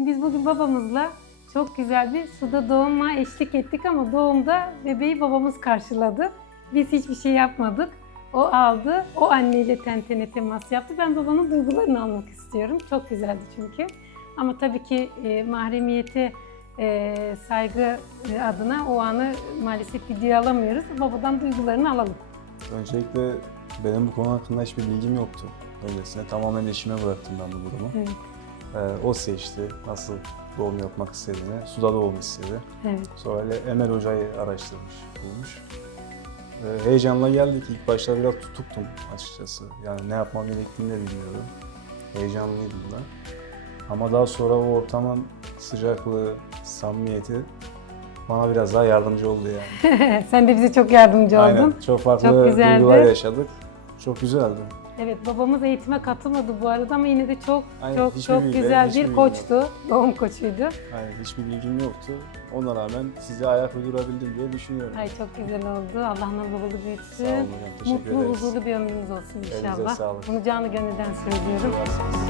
Şimdi biz bugün babamızla çok güzel bir suda doğuma eşlik ettik ama doğumda bebeği babamız karşıladı. Biz hiçbir şey yapmadık. O aldı, o anneyle ten tene temas yaptı. Ben babanın duygularını almak istiyorum. Çok güzeldi çünkü. Ama tabii ki e, mahremiyete e, saygı e, adına o anı maalesef video alamıyoruz. Babadan duygularını alalım. Öncelikle benim bu konu hakkında hiçbir bilgim yoktu. Öylesine tamamen eşime bıraktım ben bu durumu. Evet. Ee, o seçti nasıl doğum yapmak istediğini. Suda doğum istedi. Evet. Sonra Emel Hoca'yı araştırmış, bulmuş. Ee, heyecanla geldik. İlk başta biraz tutuktum açıkçası. Yani ne yapmam gerektiğini de bilmiyordum. Heyecanlıydım da. Ama daha sonra o ortamın sıcaklığı, samimiyeti bana biraz daha yardımcı oldu yani. Sen de bize çok yardımcı oldun. Aynen. Çok farklı Çok güzeldi. duygular yaşadık. Çok güzeldi. Evet babamız eğitime katılmadı bu arada ama yine de çok Aynen, çok hiçbir çok bilgi- güzel hiçbir bir bilgi koçtu. Doğum koçuydu. Yani hiçbir bilgim yoktu. Ona rağmen size ayak uydurabildim diye düşünüyorum. Ay çok güzel oldu. Allah nazarlı büyütsün. Sağ olun hocam. Teşekkür Mutlu, ederiz. huzurlu bir ömrünüz olsun Elinize inşallah. sağlık. Bunu canı gönülden söylüyorum. varsınız.